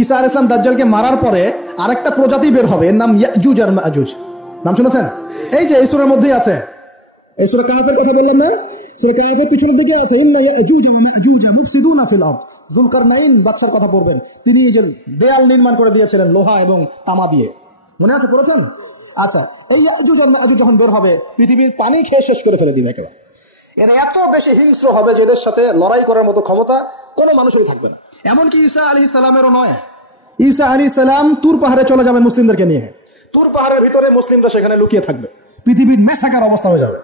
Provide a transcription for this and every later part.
ঈসা আলাইহিস সালাম দাজ্জালকে মারার পরে আরেকটা প্রজাতি বের হবে, এর নাম ইয়াজুজ আর মাজুজ। নাম শুনেছেন? এই যে এই সূরার মধ্যেই আছে, এই সূরা কাহফের কথা বললাম না, সূরা কাহফের পিছনের দিকে আছে ইন্না ইয়াজুজ ওয়া মাজুজ মুফসিদুনা ফিল আরদ। যুলকারনাইন বাদশার কথা পড়বেন, তিনি এই যে দেয়াল নির্মাণ করে দিয়েছিলেন লোহা এবং তামা দিয়ে, মনে আছে পড়েছেন? আচ্ছা, এই ইয়াজুজ আর মাজুজ যখন বের হবে পৃথিবীর পানি খেয়ে শেষ করে ফেলে দিবে একেবারে। এরা এত বেশি হিংস্র হবে যে এদের সাথে লড়াই করার মতো ক্ষমতা কোনো মানুষেরই থাকবে না। এমনকি ঈসা আলাইহিস সালামেরও নয়। ঈসা আলাইহিস সালাম তুর পাহাড়ে চলে যাবেন মুসলিমদেরকে নিয়ে, তুর পাহাড়ের ভিতরে মুসলিমরা সেখানে লুকিয়ে থাকবে, পৃথিবীর মেসাকার অবস্থা হয়ে যাবে,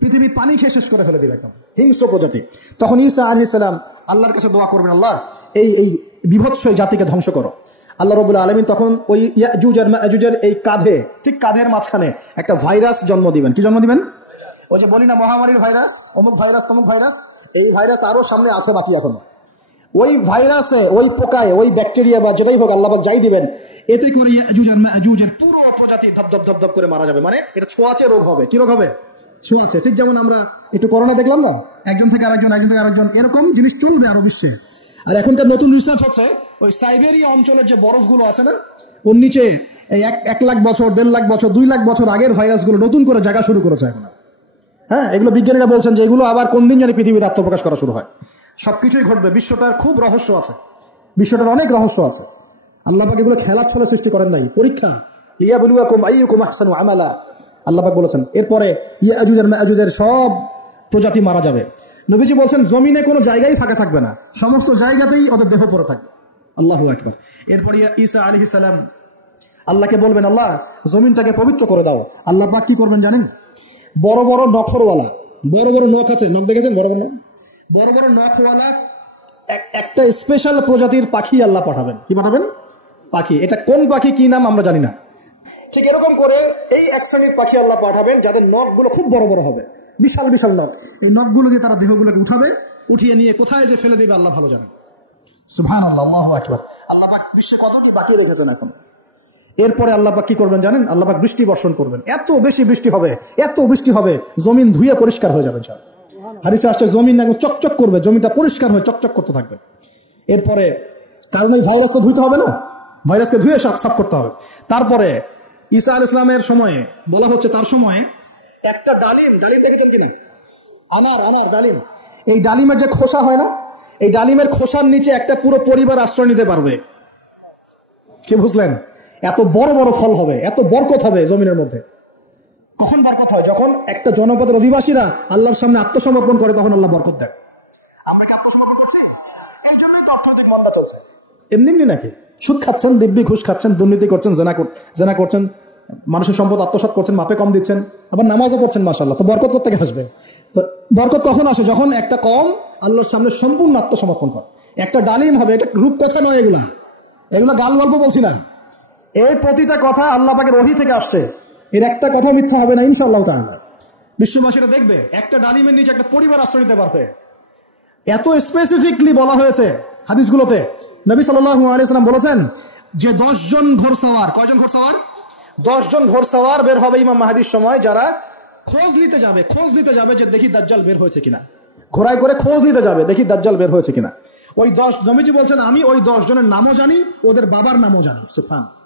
পৃথিবীর পানি খেয়ে শেষ করে ফেলে দিবে একদম হিংস্র প্রজাতি। তখন ঈসা আলাইহিস সালাম আল্লাহর কাছে দোয়া করবেন, আল্লাহ এই বিভৎস জাতিকে ধ্বংস করো। আল্লাহ রাব্বুল আলামিন তখন ওই ইয়াজুজ আর মাজুজের এই কাঁধে, ঠিক কাঁধের মাঝখানে একটা ভাইরাস জন্ম দিবেন। কি জন্ম দিবেন? ওই যে বলি না মহামারীর ভাইরাস, অমুক ভাইরাস তমুক ভাইরাস, এই ভাইরাস আরো সামনে আছে বাকি এখনো। ওই ভাইরাসে, ওই পোকায়, ওই ব্যাকটেরিয়া বা যেটাই হোক আল্লাহ পাক যাই দিবেন, এতে করে ইয়াজুজ আর মাজুজের পুরো প্রজাতি ধপ করে মারা যাবে। মানে এটা ছোঁয়াচে রোগ হবে। কি রোগ হবে? ছোঁয়াচে। ঠিক যেমন আমরা একটু করোনা দেখলাম না, একজন থেকে আরেকজন, একজন থেকে আরেকজন, এরকম জিনিস চলবে আরো বিশ্বে। আর এখনকার নতুন রিসার্চ হচ্ছে ওই সাইবেরিয়া অঞ্চলের যে বরফগুলো আছে না, ওর নিচে এই 1 লাখ বছর, 1.5 লাখ বছর, 2 লাখ বছর আগের ভাইরাসগুলো নতুন করে জায়গা শুরু করেছে এখন। হ্যাঁ, এগুলো বিজ্ঞানীরা বলছেন যে এগুলো আবার কোন দিন জানি পৃথিবীতে আত্মপ্রকাশ করা শুরু হয়। সবকিছুই ঘটবে। বিশ্বটার খুব রহস্য আছে, বিশ্বটার অনেক রহস্য আছে। আল্লাহ পাক এগুলো খেলার ছলে সৃষ্টি করেন নাই, পরীক্ষা। লিয়াবলুয়াকুম আইয়ুকুম আহসানু আমালা, আল্লাহ পাক বলেছেন। এরপরে ইয়াজুজ আর মাজুজের সব প্রজাতি মারা যাবে। নবীজি বলছেন জমিনে কোনো জায়গায় ফাঁকা থাকবে না, সমস্ত জায়গাতেই ওদের দেহ পড়ে থাকবে। আল্লাহু আকবার। এরপরে ঈসা আলাইহিস সালাম আল্লাহকে বলবেন, আল্লাহ জমিনটাকে পবিত্র করে দাও। আল্লাহ পাক কি করবেন জানেন? বড় বড় নখরওয়ালা, বড় বড় নখ আছে, নখ দেখেছেন? বড় বড় নখ, বড় বড় নখওয়ালা একটা স্পেশাল প্রজাতির পাখি আল্লাহ পাঠাবেন। কি পাঠাবেন? পাখি। এটা কোন পাখি, কি নাম আমরা জানি না। ঠিক এরকম করে এই এক শ্রেণীর পাখি আল্লাহ পাঠাবেন যাদের নখগুলো খুব বড় বড় হবে, বিশাল বিশাল নখ। এই নখগুলো দিয়ে তারা দেহগুলোকে উঠাবে, উঠিয়ে নিয়ে কোথায় যে ফেলে দিবে আল্লাহ ভালো জানেন। সুবহানাল্লাহ, আল্লাহু আকবার। আল্লাহ পাক বিশ্বে কতটি বাকি রেখেছেন এখন। এরপরে আল্লাহ পাক কি করবেন জানেন? আল্লাহ পাক বৃষ্টি বর্ষণ করবেন। এত বেশি বৃষ্টি হবে, এত বৃষ্টি হবে, জমিন ধুয়ে পরিষ্কার হয়ে যাবে। হাদিসে আসছে জমিন একদম চকচক করবে, জমিটা পরিষ্কার হয়ে চকচক করতে থাকবে। এরপরে কারণ এই ভাইরাস তো ধুইতে হবে না, ভাইরাসকে ধুয়ে সাফ করতে হবে। তারপরে ঈসা আলাইহিস সালামের সময়ে বলা হচ্ছে, তার সময়ে একটা ডালিম দেখেছেন কিনা? আনার ডালিম, এই ডালিমের যে খোসা হয় না, এই ডালিমের খোসার নিচে একটা পুরো পরিবার আশ্রয় নিতে পারবে। কি বুঝলেন? এত বড় বড় ফল হবে, এত বরকত হবে জমিনের মধ্যে। কখন বরকত হয়? যখন একটা জনপদের অধিবাসীরা আল্লাহর সামনে আত্মসমর্পণ করে, তখন আল্লাহ বরকত দেয়। আমরা কি আত্মসমর্পণ করছি? এই জন্যই তো অর্থনৈতিক মন্দা চলছে। এমনি নাকি? সুদ খাচ্ছেন, দিব্যি ঘুষ খাচ্ছেন, দুর্নীতি করছেন, জেনা করছেন, মানুষের সম্পদ আত্মসাৎ করছেন, মাপে কম দিচ্ছেন, আবার নামাজও পড়ছেন, মাশাআল্লাহ। তো বরকত কোথা থেকে আসবে? তো বরকত কখন আসে? যখন একটা কম আল্লাহর সামনে সম্পূর্ণ আত্মসমর্পণ করে। একটা ডালিম হবে, এটা রূপ কথা নয়, এগুলা গাল গল্প বলছি না। এই প্রতিটা কথা আল্লাহ পাকের ওহী থেকে আসছে, এর একটা কথা মিথ্যা হবে না ইনশাআল্লাহ তাআলা। বিশ্ববাসীরা দেখবে একটা ডালিমের নিচে একটা পরিবার আশ্রয় নিতে পারবে। এত স্পেসিফিকলি বলা হয়েছে হাদিসগুলোতে। নবী সাল্লাল্লাহু আলাইহি ওয়াসাল্লাম বলেছেন যে 10 জন ঘোড়সওয়ার, কয়জন ঘোড়সওয়ার? 10 জন ঘোড়সওয়ার বের হবে ইমাম মাহদির সময়, যারা খোঁজ নিতে যাবে যে দেখি দাজ্জাল বের হয়েছে কিনা। ঘোড়ায় করে খোঁজ নিতে যাবে, দেখি দাজ্জাল বের হয়েছে কিনা। ওই 10, নবীজি বলছেন আমি ওই 10 জনের নামও জানি, ওদের বাবার নামও জানি। সুবহানাল্লাহ,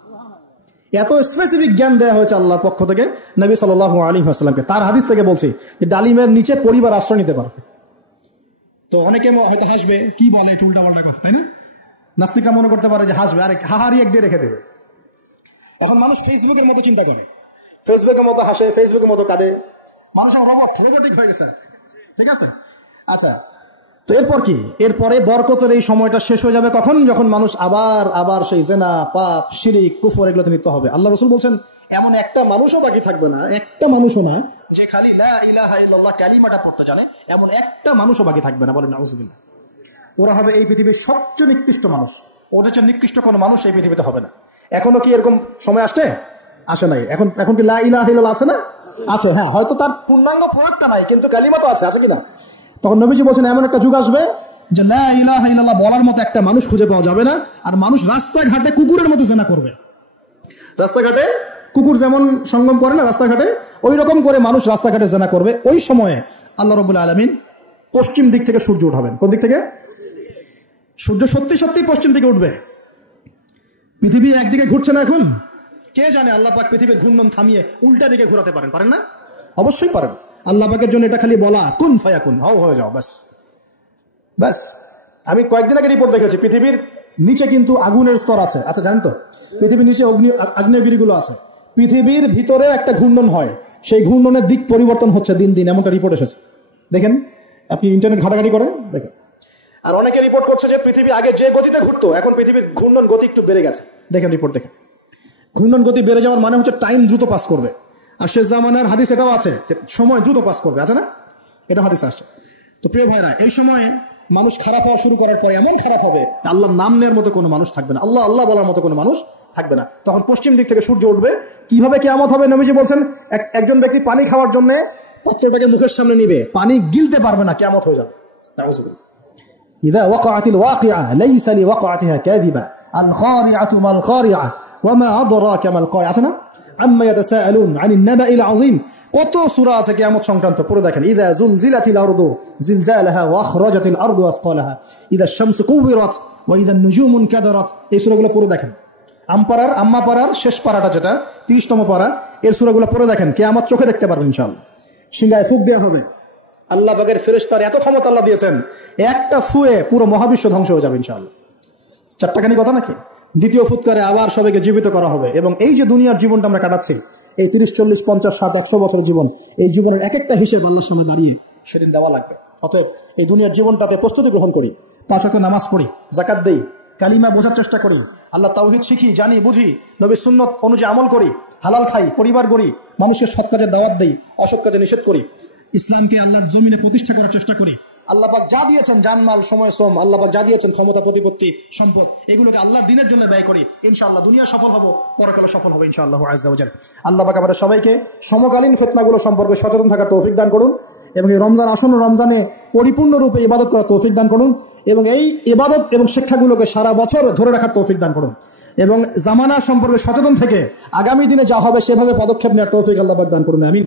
এত স্পেসিফিক জ্ঞান দেওয়া হয়েছে আল্লাহর পক্ষ থেকে নবী সাল্লাল্লাহু আলাইহি ওয়াসাল্লামকে। তার হাদিস থেকে বলছি যে ডালিমের নিচে পরিবার আশ্রয় নিতে পারবে। তো অনেকে হয়তো হাসবে, কি বলে উল্টা পাল্টা কথা, তাই না? নাস্তিকরা মনে করতে পারে যে হাসবে, আরে হাহারি এক দিয়ে রেখে দেবে। এখন মানুষ ফেসবুকের মতো চিন্তা করে, ফেসবুকের মতো হাসে, ফেসবুকের মতো কাঁদে। মানুষ রোবটিক হয়ে গেছে। ঠিক আছে, আচ্ছা। তো এরপর কি? এরপরে বরকতের এই সময়টা শেষ হয়ে যাবে কখন? যখন মানুষ আবার সেই জেনা, পাপ, শিরিক, কুফর এগুলোতে লিপ্ত হবে। আল্লাহ রাসূল বলছেন এমন একটা মানুষও বাকি থাকবে না, একটা মানুষও না, যে খালি লা ইলাহা ইল্লাল্লাহ কালিমাটা পড়তে জানে, এমন একটা মানুষও বাকি থাকবে না। বলেন নাউযুবিল্লাহ। ওরা হবে এই পৃথিবীর সবচেয়ে নিকৃষ্ট মানুষ। ওদের চেয়ে নিকৃষ্ট কোনো মানুষ এই পৃথিবীতে হবে না। এখনো কি এরকম সময় আসে নাই? এখন কি লা ইলাহা ইল্লাল্লাহ আছে না? আছে, হ্যাঁ। হয়তো তার পূর্ণাঙ্গ প্রয়োগটা নাই, কিন্তু কালিমা তো আছে কিনা? তখন নবীজি বলছেন এমন একটা যুগ আসবে যে লা ইলাহা ইল্লাল্লাহ বলার মতো একটা মানুষ খুঁজে পাওয়া যাবে না। আর মানুষ রাস্তাঘাটে কুকুরের মতো জেনা করবে। রাস্তাঘাটে কুকুর যেমন সঙ্গম করে না রাস্তাঘাটে, ওই রকম করে মানুষ রাস্তাঘাটে জেনা করবে। ওই সময়ে আল্লাহ রাব্বুল আলামিন পশ্চিম দিক থেকে সূর্য উঠাবেন। কোন দিক থেকে? সূর্য সত্যি সত্যি পশ্চিম থেকে উঠবে। পৃথিবী একদিকে ঘুরছে না এখন? কে জানে আল্লাহ পাক পৃথিবীর ঘূর্ণন থামিয়ে উল্টা দিকে ঘোরাতে পারেন, পারেন না? অবশ্যই পারেন। আল্লাহ পাকের জন্য এটা খালি বলা, কুন ফায়াকুন, হও হয়ে যাও, ব্যাস ব্যাস। আমি কয়েকদিন আগে রিপোর্ট দেখেছি, পৃথিবীর নিচে কিন্তু আগুনের স্তর আছে। আচ্ছা, জানেন তো পৃথিবীর নিচে আগ্নেয়গিরিগুলো আছে। পৃথিবীর ভিতরে একটা ঘূর্ণন হয়, সেই ঘূর্ণনের দিক পরিবর্তন হচ্ছে দিন দিন, এমনটা রিপোর্ট এসেছে। দেখেন, আপনি ইন্টারনেট ঘাটাঘাটি করেন, দেখেন। আর অনেকে রিপোর্ট করছে যে পৃথিবী আগে যে গতিতে ঘুরতো, এখন পৃথিবীর ঘূর্ণন গতি একটু বেড়ে গেছে। দেখেন রিপোর্ট, দেখেন। ঘূর্ণন গতি বেড়ে যাওয়ার মানে হচ্ছে টাইম দ্রুত পাস করবে। আর শেষ জামানার হাদিস এটাও আছে, সময় দ্রুত পাস করবে, আছে না? এটা হাদিস আসছে। তো প্রিয় ভাইরা, এই সময়ে মানুষ খারাপ হওয়া শুরু করার পরে এমন খারাপ হবে, আল্লাহর নাম নেওয়ার মতো কোনো মানুষ থাকবে না, আল্লাহ আল্লাহ বলার মতো কোনো মানুষ থাকবে না। তখন পশ্চিম দিক থেকে সূর্য উঠবে। কিভাবে কিয়ামত হবে? নবীজি বলছেন, একজন ব্যক্তি পানি খাওয়ার জন্য পাত্রটাকে মুখের সামনে নিবে, পানি গিলতে পারবে না, কিয়ামত হয়ে যাবে। ইযা ওয়াকাআতিল ওয়াকিআ লাইসা লিওয়াকাআতিহা কাযিবা আল খারিআতু মাল খারিআ ওয়া মা আদরাকা মাল খারিআ। আছে না? আম্মা ইয়াতাসাআলুন আনিন নাবাইল আযীম। কত সূরা আছে কিয়ামত সংক্রান্ত, পড়ে দেখেন। ইযা যুলজিলাতিল আরদু জিলজালাহা ওয়া আখরাজাতিল আরদু আসকালাহা ইযা শামসু কুবিরাত ওয়া ইযা নুজুমু কাদারাত। এই সূরাগুলো পড়ে দেখেন। আম্মা পারার শেষ পারাটা, যেটা 30তম পারা, এর সূরাগুলো পড়ে দেখেন। কিয়ামত চোখে দেখতে পারবেন ইনশাআল্লাহ। সিংহায় ফুঁক দেওয়া হবে। আল্লাহ পাকের ফেরেশতার এত ক্ষমতা আল্লাহ দিয়েছেন, একটা ফুয়ে পুরো মহাবিশ্ব ধ্বংস হয়ে যাবে ইনশাআল্লাহ। চারটাখানি কথা নাকি? দ্বিতীয় ফুৎকারে আবার সবাইকে জীবিত করা হবে। এবং এই যে দুনিয়ার জীবনটা আমরা কাটাচ্ছি, এই 30, 40, 50, 60, 100 বছরের জীবন, এই জীবনের এক একটা হিসেব আল্লাহর সামনে দাঁড়িয়ে সেদিন দেওয়া লাগবে। অতএব এই দুনিয়ার জীবনটাতে প্রস্তুতি গ্রহণ করি, 5 ওয়াক্ত নামাজ পড়ি, যাকাত দেই, কালিমা বোঝার চেষ্টা করি, আল্লাহ তাওহীদ শিখি, জানি, বুঝি, নবীর সুন্নত অনুযায়ী আমল করি, হালাল খাই, পরিবার গড়ি, মানুষের সৎ কাজে দাওয়াত দেই, অসৎ কাজে নিষেধ করি, ইসলামকে আল্লাহর জমিনে প্রতিষ্ঠা করার চেষ্টা করি। আল্লাহ পাক যা দিয়েছেন, জানমাল, সময়, শ্রম, আল্লাহ পাক যা দিয়েছেন, ক্ষমতা, প্রতিপত্তি, সম্পদ, এগুলোকে আল্লাহর দ্বীনের জন্য ব্যয় করি। ইনশাআল্লাহ দুনিয়া সফল হব, পরকালে সফল হবে ইনশাআল্লাহ আযজা ওয়া জাল। আল্লাহ পাক আমাদের সবাইকে সমকালীন ফিতনাগুলো সম্পর্কে সচেতন থাকার তৌফিক দান করুন, এবং এই রমজান আসন্ন রমজানে পরিপূর্ণরূপে ইবাদত করার তৌফিক দান করুন, এবং এই ইবাদত এবং শিক্ষাগুলোকে সারা বছর ধরে রাখার তৌফিক দান করুন, এবং জামানা সম্পর্কে সচেতন থেকে আগামী দিনে যা হবে সেভাবে পদক্ষেপ নেওয়ার তৌফিক আল্লাহ পাক দান করুন। আমিন।